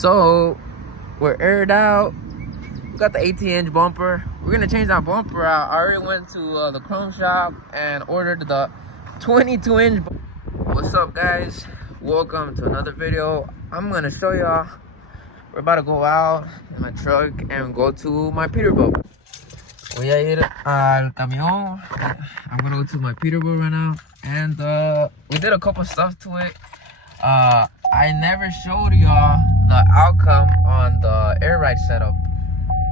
So we're aired out. We got the 18-inch bumper. We're gonna change that bumper out. I already went to the chrome shop and ordered the 22-inch. What's up, guys? Welcome to another video. I'm gonna show y'all. We're about to go out in my truck and go to my Peterbilt. Voy a ir al camión. I'm gonna go to my Peterbilt right now, and we did a couple stuff to it. I never showed y'all the outcome on the air ride setup,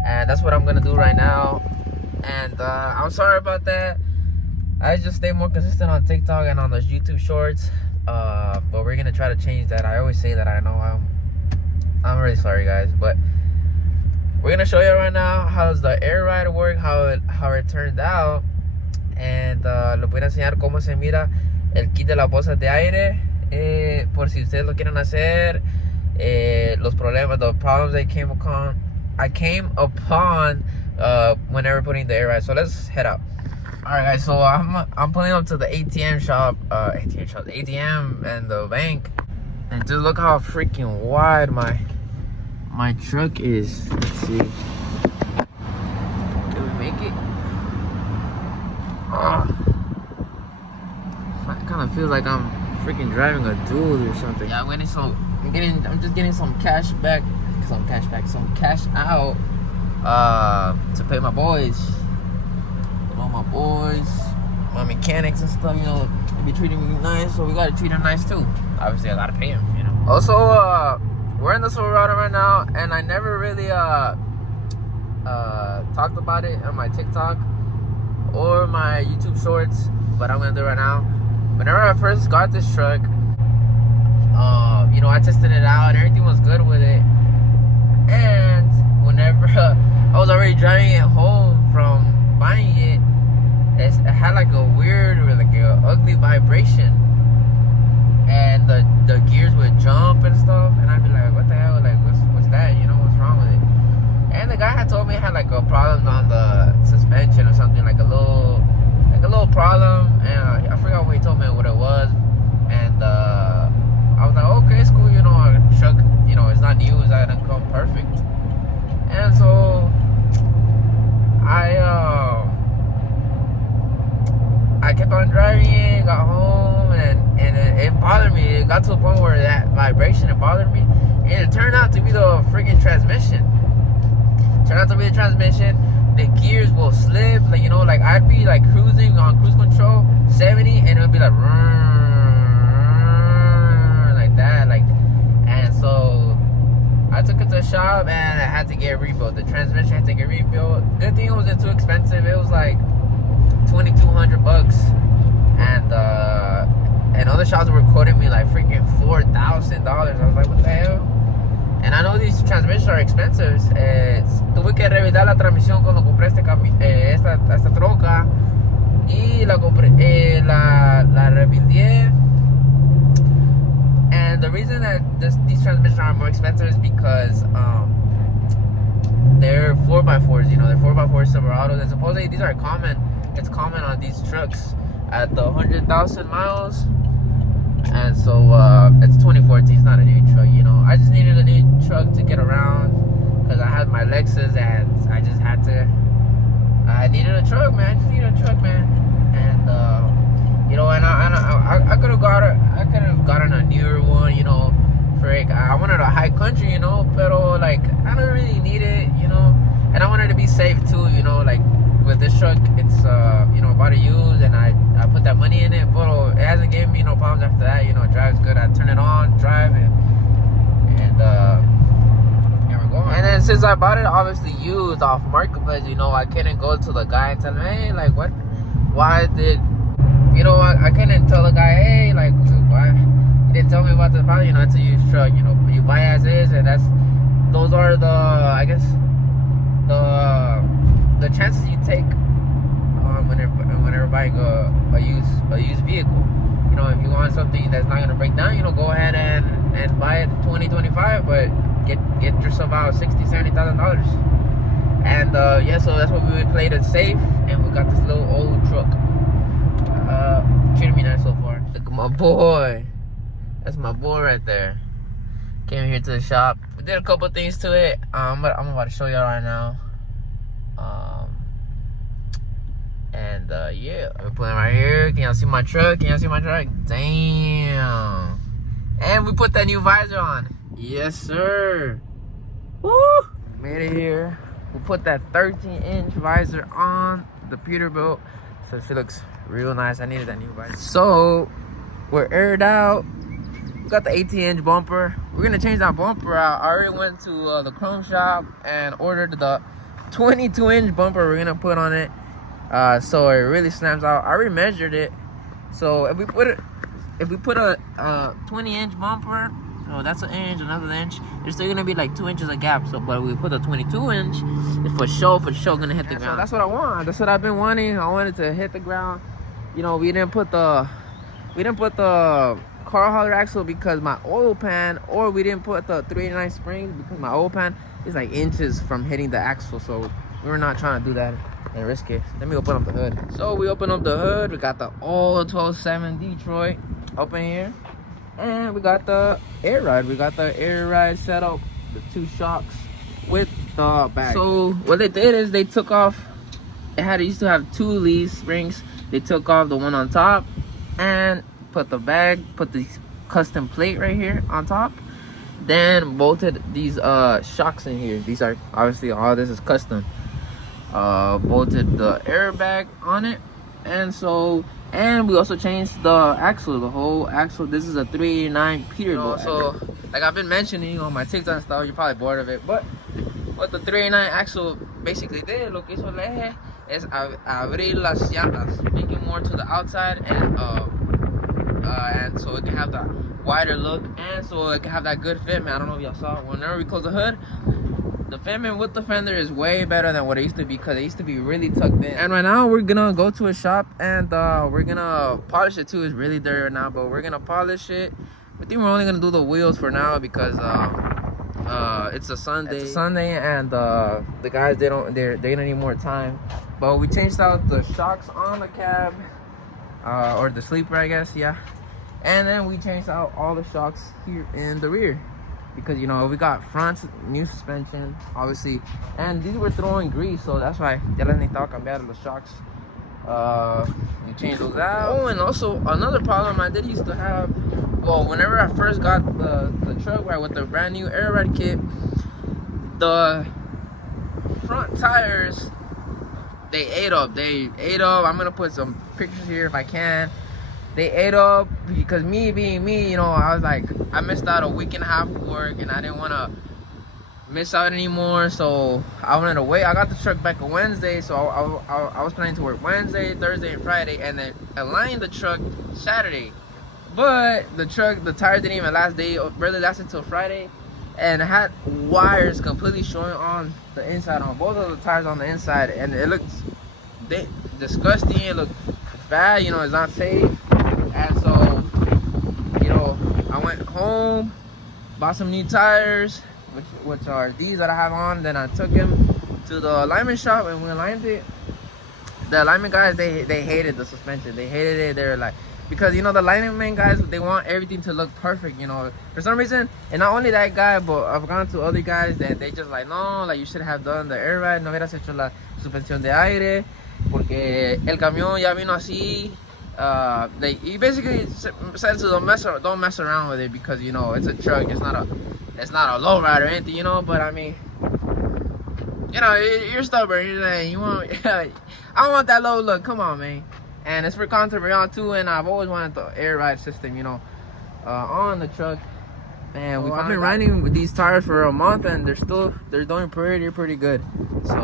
and that's what I'm gonna do right now. And I'm sorry about that. I just stay more consistent on TikTok and on those YouTube shorts, but we're gonna try to change that. I always say that. I know I'm really sorry, guys, but we're gonna show you right now how's the air ride work, how it turned out, and les voy a enseñar cómo se mira el kit de las bolsas de aire, por si ustedes lo quieren hacer, the problems I came upon whenever putting the air ride. So let's head out. All right, guys. So I'm pulling up to the ATM shop, the ATM and the bank, and just look how freaking wide my truck is. Let's see. Can we make it? It kind of feels like I'm freaking driving a duel or something. Yeah, I'm just getting some cash out to pay my boys. All my boys, my mechanics and stuff, you know, they be treating me nice, so we gotta treat them nice too. Obviously, I gotta pay them, you know. Also, we're in the Silverado right now, and I never really talked about it on my TikTok or my YouTube shorts, but I'm gonna do it right now. Whenever I first got this truck, you know, I tested it out and everything was good with it. And whenever I was already driving it home from buying it, it had like a weird, like a ugly vibration, and the gears would jump and stuff, and I'd be like, what the hell, like what's that, you know, what's wrong with it? And the guy had told me it had like a problem on the suspension or something, like a little problem, and I forgot what he told me what it was. And I was like, okay, it's cool, you know, a truck, you know, it's not new, it's not gonna come perfect. And so I kept on driving it, got home, and it bothered me. It got to a point where that vibration, it bothered me, and it turned out to be the freaking transmission. The gears will slip, like, you know, like I'd be like cruising on cruise control 70, and it would be like that, like. And so I took it to the shop, and I had to get rebuilt. The transmission had to get rebuilt. Good thing it wasn't too expensive. It was like $2,200, and other shops were quoting me like freaking $4,000. I was like, what the hell? And I know these transmissions are expensive. Tuve que revisar la transmisión cuando compré esta troca, y la revisé. And the reason that these transmissions are more expensive is because they're 4x4s, you know, they're 4x4 Silverados, and supposedly these are common. It's common on these trucks at the 100,000 miles. And so it's 2014, it's not a new truck, you know. I just needed a new truck to get around because I had my Lexus, and I needed a truck, man. And you know, and I could have gotten a newer one, you know. I wanted a high country, you know, pero like I don't really need it, you know. And I wanted to be safe too, you know. Like with this truck, it's you know, bought it used, and I put that money in it, but it hasn't given me no problems after that. You know, it drives good. I turn it on, drive it, and here we're going. And then since I bought it obviously used off Marketplace, you know, I couldn't go to the guy and tell him, hey, like why did, you know, I couldn't tell the guy, hey, like, why he didn't tell me about the problem. You know, it's a used truck, you know, you buy as is, and those are the, I guess, the chances you take whenever buying a used vehicle. You know, if you want something that's not gonna break down, you know, go ahead and buy it $20,000-$25,000, but get yourself out $60,000-$70,000. And yeah, so that's what we played it safe, and we got this little old truck. Treated me nice so far. Look at my boy. That's my boy right there. Came here to the shop. We did a couple things to it. I'm about to show y'all right now. Yeah, we're putting it right here. Can y'all see my truck? Can y'all see my truck? Damn. And we put that new visor on. Yes, sir. Woo! Made it here. We put that 13-inch visor on the Peterbilt, so she looks real nice. I needed that new visor. So we're aired out. We got the 18-inch bumper. We're gonna change that bumper out. I already went to the chrome shop and ordered the 22-inch bumper we're gonna put on it. So it really snaps out. I already measured it. So if we put a 20-inch bumper, oh, that's an inch, another inch. There's still gonna be like 2 inches of gap. So, but we put a 22-inch, it's for sure gonna hit the ground. So that's what I want. That's what I've been wanting. I wanted to hit the ground. You know, we didn't put the car hauler axle because my oil pan, or we didn't put the 389 springs because my oil pan is like inches from hitting the axle. So we were not trying to do that and risk it. Let me open up the hood. So we open up the hood. We got the old 12.7 Detroit open here. And we got the air ride. We got the air ride setup, the 2 shocks with the bag. So what they did is they took off, it used to have 2 leaf springs. They took off the one on top and put the bag, put the custom plate right here on top. Then bolted these shocks in here. These are obviously, all this is custom. Bolted the airbag on it, and we also changed the axle, the whole axle. This is a 389 Peterbilt. So like I've been mentioning on my TikTok and stuff, you're probably bored of it, but what the 389 axle basically did, lo que hizo el eje es abrir las llantas, make it more to the outside, and so it can have that wider look, and so it can have that good fitment. I don't know if y'all saw it. Whenever we close the hood, the fitment with the fender is way better than what it used to be, because it used to be really tucked in. And right now we're gonna go to a shop and we're gonna polish it too. It's really dirty right now, but we're gonna polish it. I think we're only gonna do the wheels for now because it's a Sunday, and the guys, they don't need more time. But we changed out the shocks on the cab, or the sleeper, I guess, yeah. And then we changed out all the shocks here in the rear, because, you know, we got front new suspension, obviously, and these were throwing grease, so that's why ya les necesitaba cambiar los shocks. You change those out. Oh, and also another problem I did used to have, well, whenever I first got the truck right with the brand new air ride kit, the front tires, they ate up. I'm gonna put some pictures here if I can. They ate up because me being me, you know, I was like, I missed out a week and a half of work, and I didn't want to miss out anymore, so I wanted to wait. I got the truck back on Wednesday, so I was planning to work Wednesday, Thursday, and Friday, and then align the truck Saturday. But the tires didn't even last. They barely lasted until Friday, and it had wires completely showing on the inside, on both of the tires on the inside, and it looked disgusting. It looked bad, you know, it's not safe. And so, you know, I went home, bought some new tires, which are these that I have on. Then I took them to the alignment shop and we aligned it. The alignment guys, they hated the suspension. They hated it. They were like, because, you know, the alignment guys, they want everything to look perfect, you know, for some reason. And not only that guy, but I've gone to other guys that they just like, no, like, you should have done the air ride, no hubieras hecho la suspensión de aire, porque el camión ya vino así. He basically said to them, don't mess around with it, because, you know, it's a truck. It's not a low ride or anything, you know. But I mean, you know, you're stubborn. You're like, you want, I don't want that low look. Come on, man. And it's for content for y'all too. And I've always wanted the air ride system, you know, on the truck. And I've been riding with these tires for a month, and they're doing pretty good. So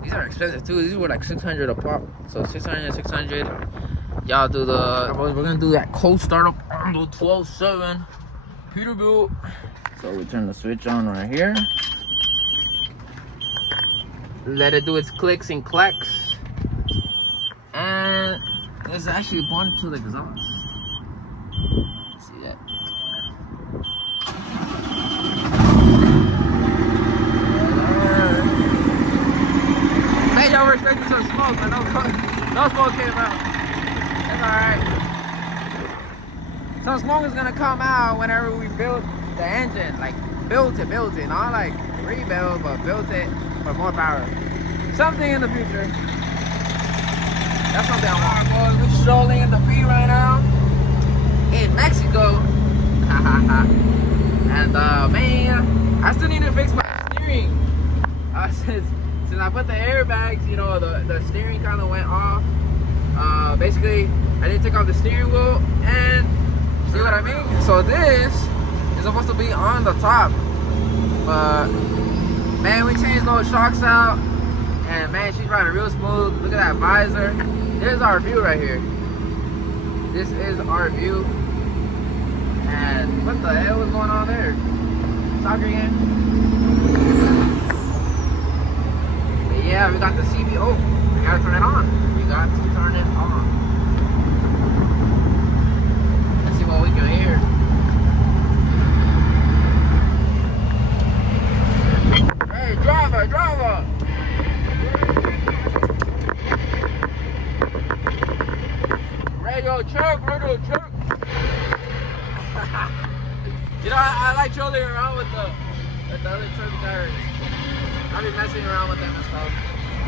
these are expensive too. These were like 600 a pop. So 600. Y'all do we're gonna do that cold startup on the 12.7 Peterbilt. So we turn the switch on right here. Let it do its clicks and clacks. And it's actually pointed to the exhaust. See that? Hey, y'all were expecting some smoke, but no smoke came out. That's alright. Some smoke is gonna come out whenever we build the engine, like built it, not like rebuilt, but built it for more power. Something in the future. That's something I want. Alright, boys, we're strolling in the P right now in Mexico. And man, I still need to fix my steering. Since I put the airbags, you know, the steering kind of went off. Basically, I didn't take off the steering wheel, and see what I mean? So this is supposed to be on the top, but man, we changed those shocks out, and man, she's riding real smooth. Look at that visor. There's our view right here. This is our view. And what the hell is going on there? Soccer game? But yeah, we got the CBO. We gotta turn it on. We got to turn it on. Let's see what we can hear. Hey, driver! Radio check. You know, I like trolling around with the other truck drivers. I'll be messing around with them and stuff.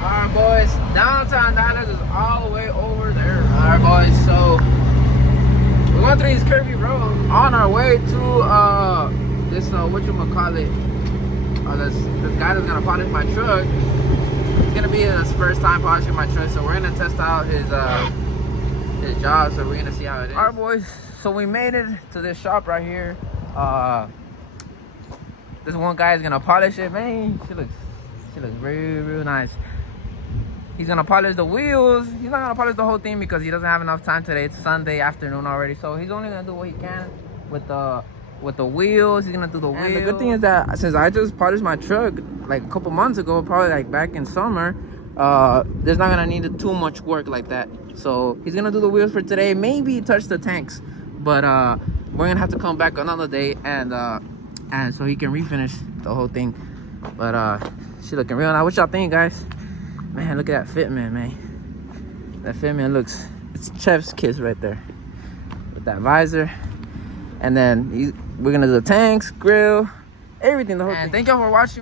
Alright, boys, downtown Dallas is all the way over there. Alright, boys, so we're going through these curvy roads on our way to this whatchamacallit, this guy that's gonna polish my truck. It's gonna be his first time polishing my truck, so we're gonna test out his job, so we're gonna see how it is. Alright, boys, so we made it to this shop right here. This one guy is gonna polish it. Man, she looks real nice. He's gonna polish the wheels. He's not gonna polish the whole thing because he doesn't have enough time today. It's Sunday afternoon already, so he's only gonna do what he can with the wheels. He's gonna do the wheels. And the good thing is that since I just polished my truck like a couple months ago, probably like back in summer, there's not gonna need too much work like that. So he's gonna do the wheels for today, maybe touch the tanks, but we're gonna have to come back another day and so he can refinish the whole thing. But she looking real nice. What y'all think, guys? Man, look at that fitment, man. That fitment looks, it's chef's kiss right there with that visor. And then we're gonna do the tanks, grill, everything, the whole thing. Thank y'all for watching.